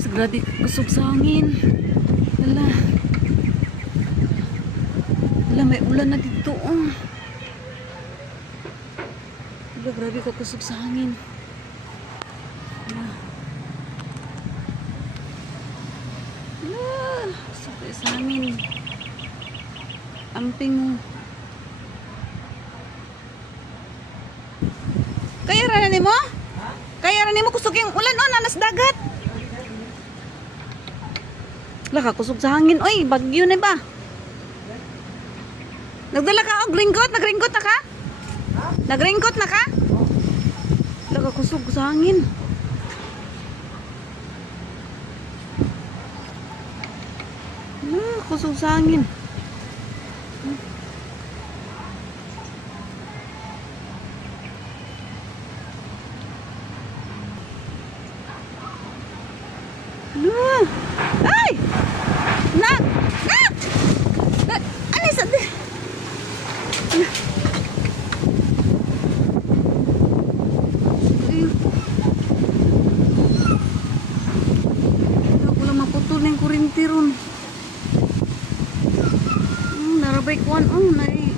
Grabe kusog sa hangin. Wala. Wala, may ulan na dito. Wala, grabe ka kusog sa hangin. Wala. Wala. Sakit sa hangin. Amping. Kaya ranin mo? Kaya ranin mo kusog yung ulan nanas dagat. Wala ka kusog sa hangin. Oy, bagyo na ba? Nagdala ka og ringkot? Nagringkot na ka? Nagringkot na ka? Wala ka kusog sa hangin. Kusog sa hangin. Ay! Nak! Nak! Ano sa di? Ako lang maputol ng kurinti ron. Narabay kuan. Nai